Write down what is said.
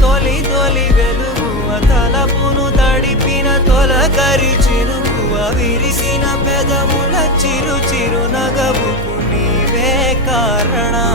తొలి తొలి వెలుగువ తలపును తడిపిన తొలకరి చినుకువ విరిసిన పెదవుల చిరు చిరు నగవుకు నీవే కారణం